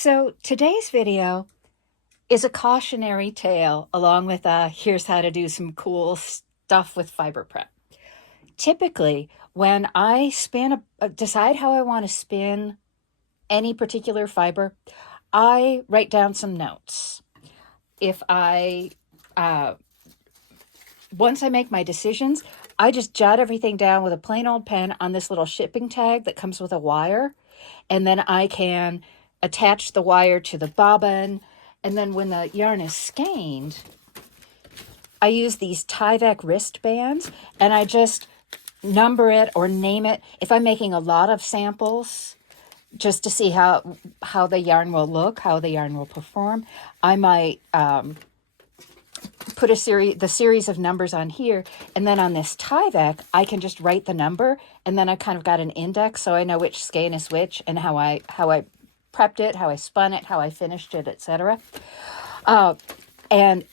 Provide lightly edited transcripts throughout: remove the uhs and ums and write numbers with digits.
So today's video is a cautionary tale along with here's how to do some cool stuff with fiber prep. Typically, when I decide how I want to spin any particular fiber, I write down some notes. If I Once I make my decisions, I just jot everything down with a plain old pen on this little shipping tag that comes with a wire, and then I can attach the wire to the bobbin. And then when the yarn is skeined, I use these Tyvek wristbands and I just number it or name it. If I'm making a lot of samples, just to see how the yarn will look, how the yarn will perform, I might put the series of numbers on here, and then on this Tyvek, I can just write the number, and then I kind of got an index, so I know which skein is which, and how I prepped it, how I spun it, how I finished it, etc. And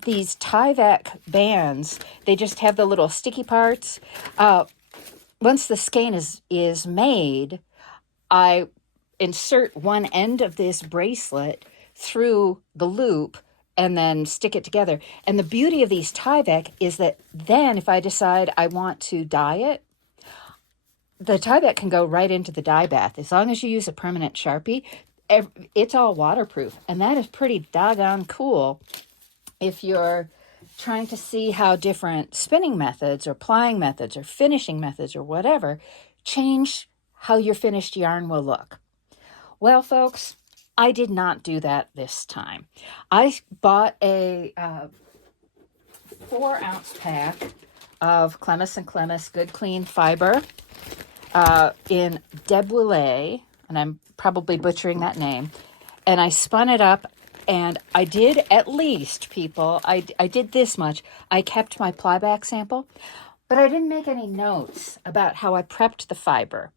these Tyvek bands, they just have the little sticky parts. Once the skein is made, I insert one end of this bracelet through the loop and then stick it together. And the beauty of these Tyvek is that then if I decide I want to dye it, the Tyvek can go right into the dye bath. As long as you use a permanent Sharpie, it's all waterproof. And that is pretty doggone cool if you're trying to see how different spinning methods or plying methods or finishing methods or whatever change how your finished yarn will look. Well, folks, I did not do that this time. I bought a 4-ounce pack of Clemis & Clemis Good Clean Fiber in Debouillet, and I'm probably butchering that name, and I spun it up, and I did at least, people, I did this much. I kept my plyback sample, but I didn't make any notes about how I prepped the fiber.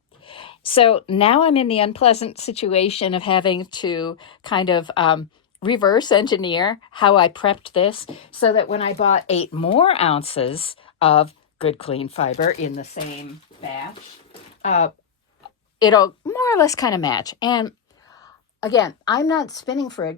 So now I'm in the unpleasant situation of having to kind of reverse engineer how I prepped this so that when I bought 8 more ounces of Good Clean Fiber in the same batch, it'll more or less kind of match. And again, I'm not spinning for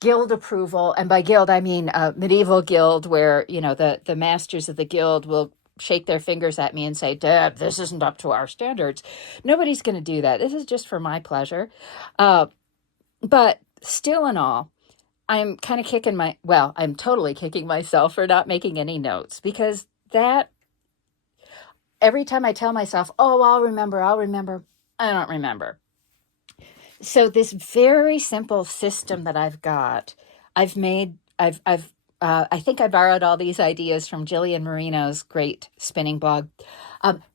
guild approval, and by guild I mean medieval guild, where the masters of the guild will shake their fingers at me and say, "Deb, this isn't up to our standards." Nobody's going to do that. This is just for my pleasure. But still in all, I'm kind of I'm totally kicking myself for not making any notes, because that every time I tell myself, "Oh, I'll remember," I don't remember. So this very simple system that I've got, I think I borrowed all these ideas from Jillian Marino's great spinning blog.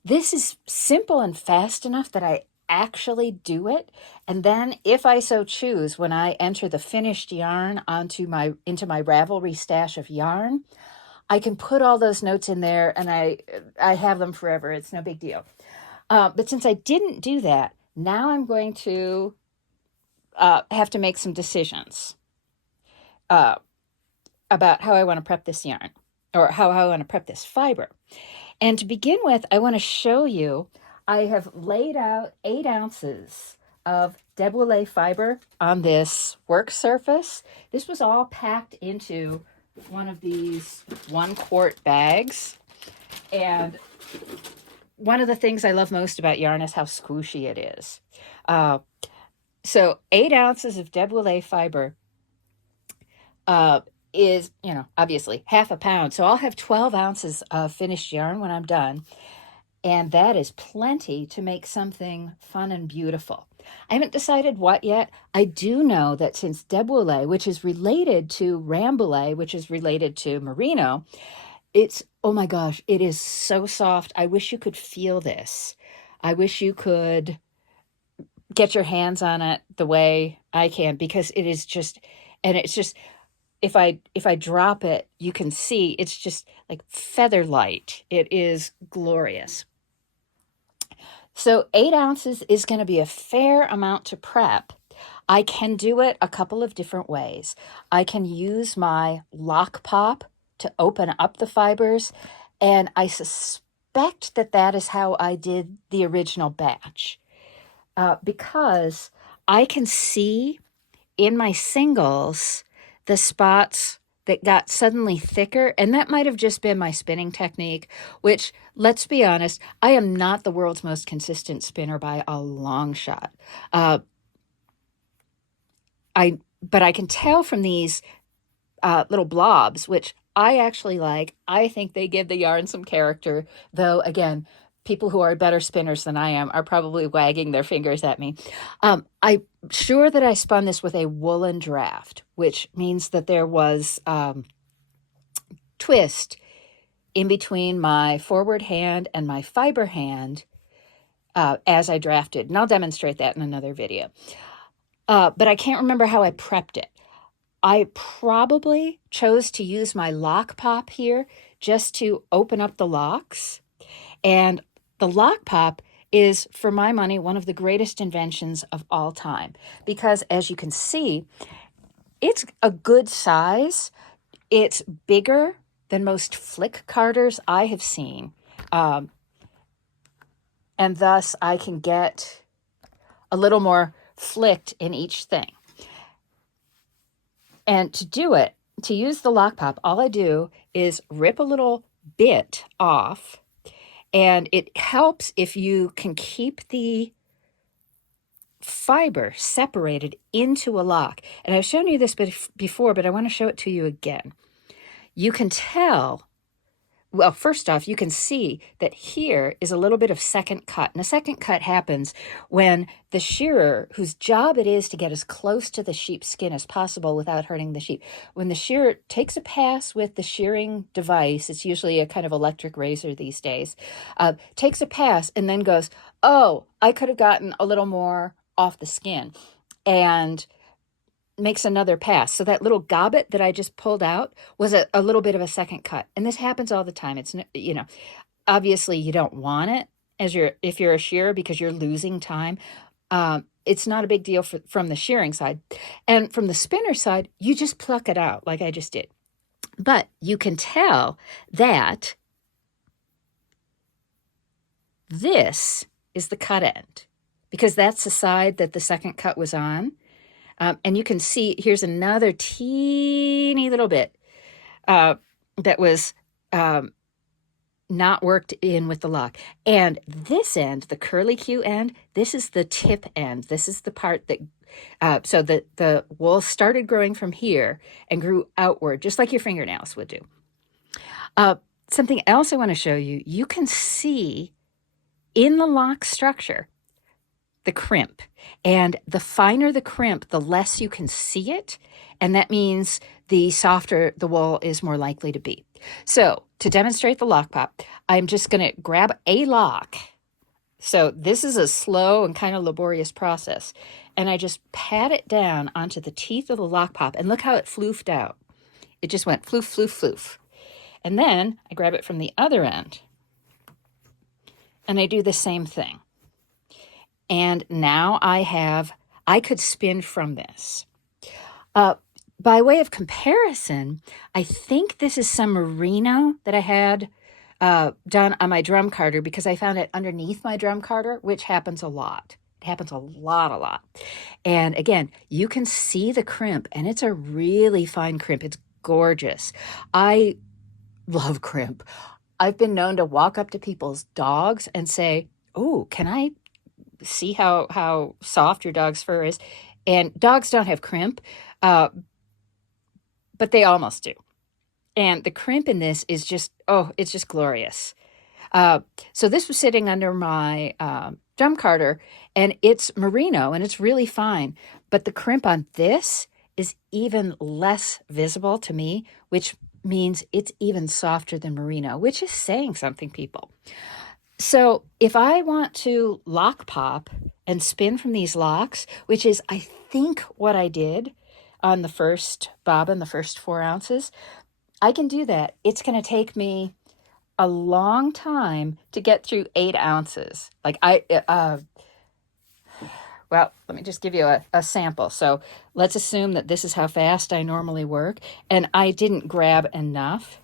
This is simple and fast enough that I actually do it. And then if I so choose, when I enter the finished yarn into my Ravelry stash of yarn, I can put all those notes in there and I have them forever. It's no big deal. But since I didn't do that, now I'm going to have to make some decisions about how I want to prep this yarn, or how I want to prep this fiber. And to begin with, I want to show you, I have laid out 8 ounces of Debouillet fiber on this work surface. This was all packed into one of these 1-quart bags. And one of the things I love most about yarn is how squishy it is. So 8 ounces of Debouillet fiber is, obviously half a pound. So I'll have 12 ounces of finished yarn when I'm done. And that is plenty to make something fun and beautiful. I haven't decided what yet. I do know that since Debouillet, which is related to Rambouillet, which is related to Merino, oh my gosh, it is so soft. I wish you could feel this. I wish you could get your hands on it the way I can, because it is just, and it's just, if I drop it, you can see it's just like feather light. It is glorious. So 8 ounces is going to be a fair amount to prep. I can do it a couple of different ways. I can use my lock pop to open up the fibers, and I suspect that is how I did the original batch, because I can see in my singles the spots that got suddenly thicker, and that might have just been my spinning technique, which, let's be honest, I am not the world's most consistent spinner by a long shot. Uh, but I can tell from these little blobs, which I actually like. I think they give the yarn some character, though, again, people who are better spinners than I am are probably wagging their fingers at me. I'm sure that I spun this with a woolen draft, which means that there was twist in between my forward hand and my fiber hand as I drafted. And I'll demonstrate that in another video. But I can't remember how I prepped it. I probably chose to use my lock pop here just to open up the locks. And the lock pop is, for my money, one of the greatest inventions of all time. Because as you can see, it's a good size. It's bigger than most flick carders I have seen. And thus I can get a little more flicked in each thing. And to do it, to use the lock pop, all I do is rip a little bit off, and it helps if you can keep the fiber separated into a lock. And I've shown you this before, but I want to show it to you again. You can tell, well, first off, you can see that here is a little bit of second cut. And a second cut happens when the shearer, whose job it is to get as close to the sheep's skin as possible without hurting the sheep, when the shearer takes a pass with the shearing device, it's usually a kind of electric razor these days, takes a pass and then goes, oh, I could have gotten a little more off the skin, and makes another pass. So that little gobbet that I just pulled out was a little bit of a second cut. And this happens all the time. It's, obviously you don't want it if you're a shearer because you're losing time. It's not a big deal from the shearing side. And from the spinner side, you just pluck it out like I just did. But you can tell that this is the cut end because that's the side that the second cut was on. And you can see, here's another teeny little bit that was not worked in with the lock. And this end, the curlicue end, this is the tip end. This is the part that, so the wool started growing from here and grew outward, just like your fingernails would do. Something else I want to show you, you can see in the lock structure, the crimp. And the finer the crimp, the less you can see it. And that means the softer the wool is more likely to be. So to demonstrate the lock pop, I'm just going to grab a lock. So this is a slow and kind of laborious process. And I just pat it down onto the teeth of the lock pop. And look how it floofed out. It just went floof, floof, floof. And then I grab it from the other end. And I do the same thing. And now I could spin from this. By way of comparison, I think this is some merino that I had done on my drum carder because I found it underneath my drum carder, which happens a lot. It happens a lot. And again, you can see the crimp, and it's a really fine crimp. It's gorgeous. I love crimp. I've been known to walk up to people's dogs and say, oh, can I see how soft your dog's fur is? And dogs don't have crimp, but they almost do. And the crimp in this is just, it's just glorious. So this was sitting under my drum carder, and it's merino, and it's really fine. But the crimp on this is even less visible to me, which means it's even softer than merino, which is saying something, people. So if I want to lock pop and spin from these locks, which is, I think, what I did on the first bobbin, the first 4 ounces, I can do that. It's going to take me a long time to get through 8 ounces. Well, let me just give you a sample. So let's assume that this is how fast I normally work, and I didn't grab enough.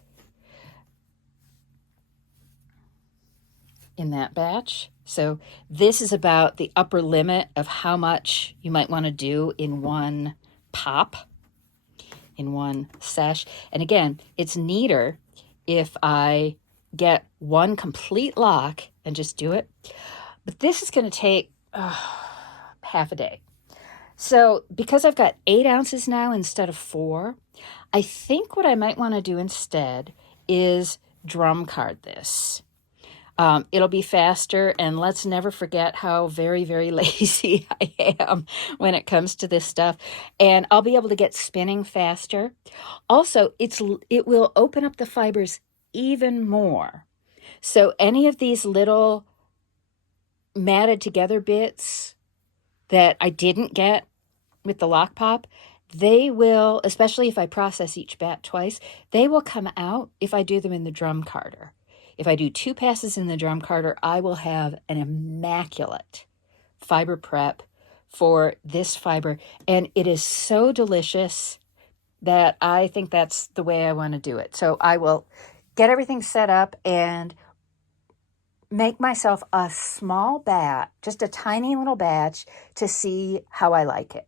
in that batch. So this is about the upper limit of how much you might want to do in one pop, in one sesh. And again, it's neater if I get one complete lock and just do it. But this is going to take half a day. So because I've got 8 ounces now instead of 4, I think what I might want to do instead is drum card this. It'll be faster, and let's never forget how very, very lazy I am when it comes to this stuff. And I'll be able to get spinning faster. Also, it will open up the fibers even more. So any of these little matted together bits that I didn't get with the lock pop, they will, especially if I process each bat twice, they will come out if I do them in the drum carder. If I do 2 passes in the drum carder, I will have an immaculate fiber prep for this fiber. And it is so delicious that I think that's the way I want to do it. So I will get everything set up and make myself a small batch, just a tiny little batch, to see how I like it.